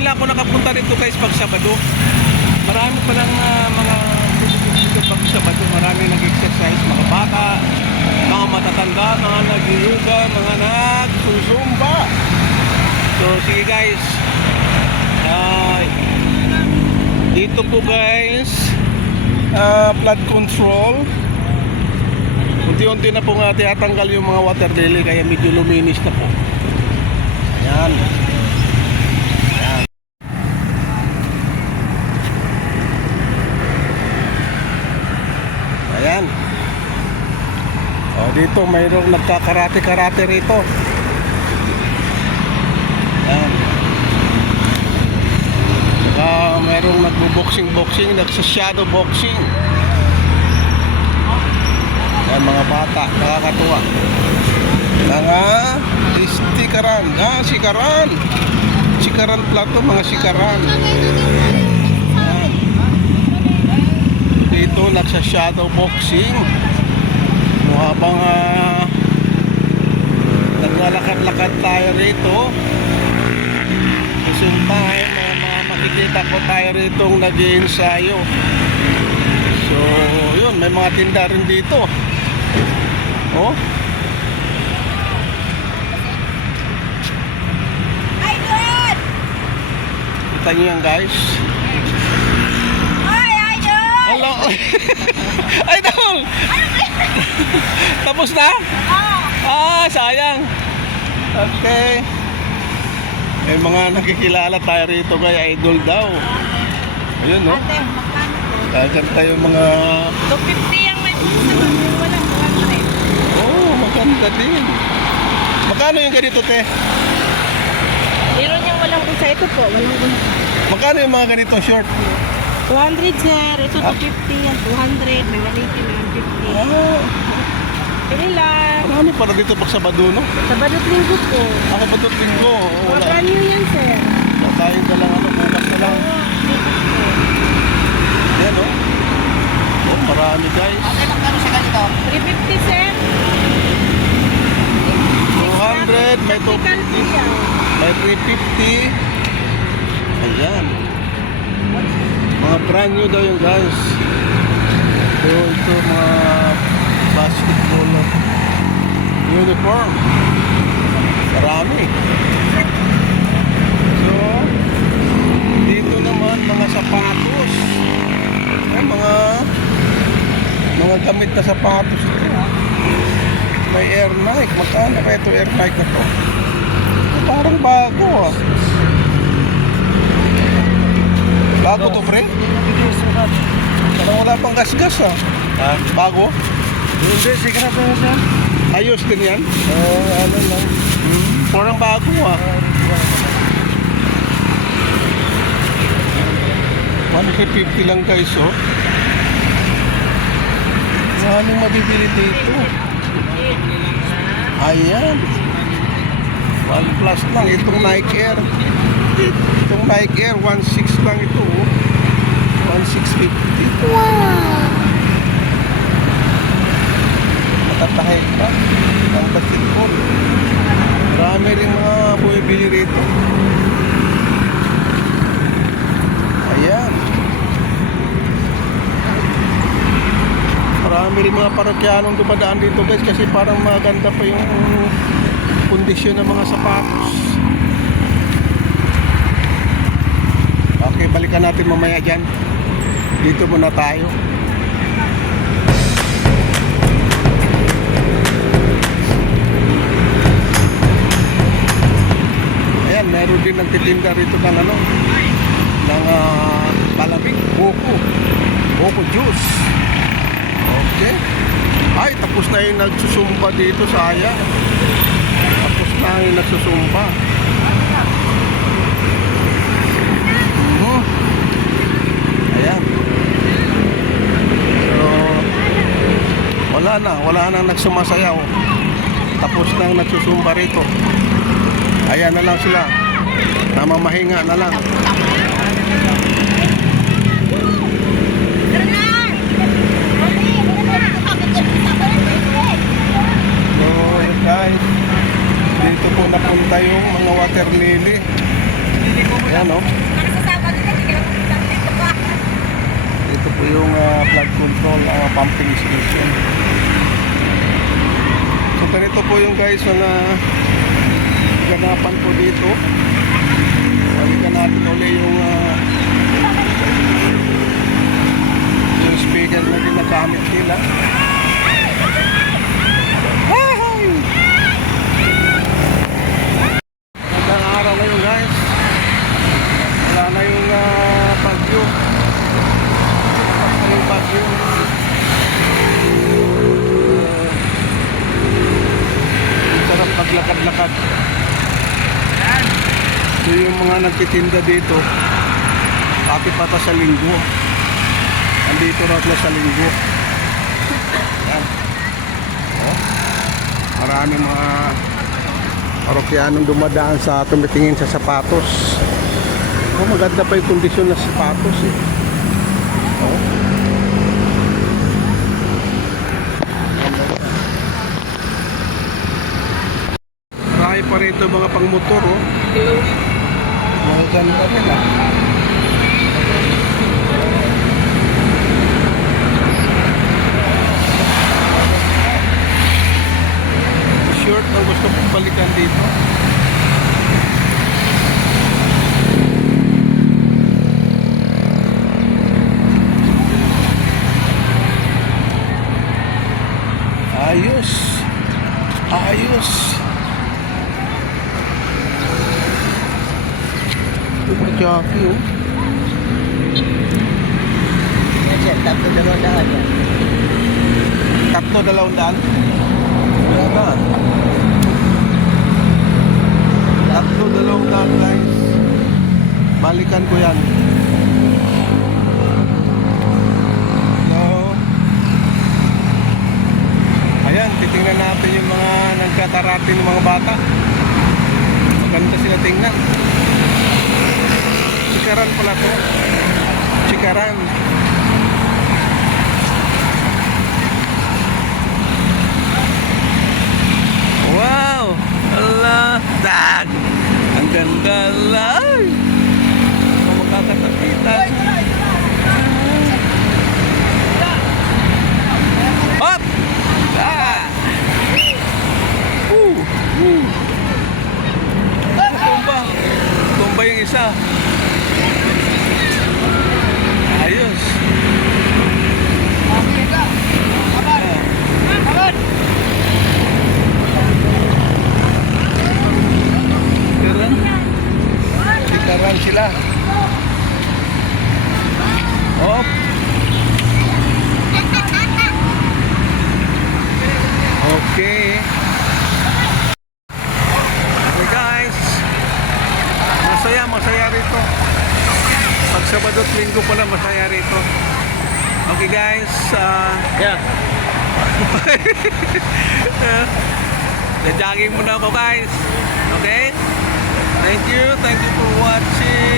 ngayon lang ako nakapunta dito guys pag Sabado. Marami palang mga dito pag Sabado. Marami nag-exercise, mga bata, mga matatanda, mga nag-yoga, mga nagsusumba. So sige guys, dito po guys, flood control. Unti-unti na po nga tinatanggal yung mga water lily, kaya medyo luminis na po. Ayan. Ayan. Ayan. O, dito mayroong nagkakarate-karate rito. Ayan. Saka mayroong nagbo-boxing-boxing, nagsa-shadow boxing. Ayan, mga bata, nakakatuwa. Mga istikaran, sikaran. Sikaran plato, mga sikaran. Ayan. Dito nagsa-shadow boxing. Habang naglalakad-lakad tayo rito, susumpahin, makikita ko tayo rito nag-iensayo. So yun, may mga tinda rin dito. Oh, kita nyo yan guys. Hello. Idol. Tapos na? Sayang. Okay. May mga nakikilala tayo rito kay Idol daw. Ayun no. Kaganda yung mga 250 yung may walang 200. Oh, maganda din. Magkano yung ganito te? Meron yung walang bulsa. Ito po, walang bulsa. Magkano yung mga ganitong short? 200 sir, ito 250 yan, 200, may 180, may 150. Pili lang. Marami para dito pag Sabado, no? Sabadot linggo po. Sabadot linggo. Mga brand new yan sir. Tayo na lang, bukas na lang. Ayan, no? Oh, marami guys. Ate, magkano siya ganito? 350 sir. 200, may 250. May 350. Ayan. Mga brand new daw yung guys. Ito mga basketball uniform. Marami. So dito naman mga sapatos. Ayan, mga gamit na sapatos ito. May Air Nike. Magkano kaya ito Air Nike na to? Parang bago ah. Bago to pre? Parang wala pang gas-gas ah. Bago? Hindi, sigurado na siya. Ayos din yan? Ano lang. Parang bago ah. 150 lang guys oh. Anong mabibili dito? Ayan. 1 plus lang. Itong Nike Air. Itong Nike Air 1.6 lang ito oh. 1.650. Wow! Matatahig pa. Ang basketball. Marami rin mga bumibili rito. Ayan. Marami rin mga parokyanong dumadaan dito guys kasi parang maganda pa yung kondisyon ng mga sapatos. Okay, balikan natin mamaya dyan. Dito muna tayo. Ayan, meron din nagtitinda rito ng ano, ng palamig, buko juice. Okay. Ay, tapos na yung nagsusumba dito, sayang. Tapos na yung nagsusumba. Ayan. So, wala nang nagsumasayaw. Tapos na yung nagsusumba rito. Ayan na lang sila. Namamahinga na lang. So guys, dito po napunta yung mga water lily. Ayan o. Ito po yung flood control, pumping station. So ganito po yung guys na ganapan po dito. Balikan natin ulit yung speaker na ginagamit nila. Magandang araw ngayon guys. Wala na yung bagyo. Yung bagyo. Sarap maglakad-lakad. So yung mga nagtitinda dito, kapit pata sa linggo. Andito raw na sa linggo. Yan. Oh. Maraming mga parokyanong dumadaan sa tumitingin sa sapatos. Oh, maganda pa yung kondisyon ng sapatos eh. Oh. Marami pa rito mga pangmotor oh. Mga ganda nila. Short ang gusto kong balikan dito. Ayos. Ayos. Ito pa Jackie oh. Yan sir, tatlo dalawang yan. Tatlo 200? Wala na. Tatlo 200 guys. Balikan ko yan. So, ayan, titingnan natin yung mga nagkatarate ng mga bata. Maganda sila tingnan. Sikaran pala to. Sikaran. Wow! Allah! Dag! Ang ganda lang! Kung magkakatapitan. Hop! Ah! Tumba! Tumba yung isa. Ayos! Sikaran sila. Hop. Okay. Okay guys. Masaya rito. Pag Sabado at Linggo pala masaya rito. Okay guys. Yeah. Jogging muna ako guys. Okay? Thank you for watching.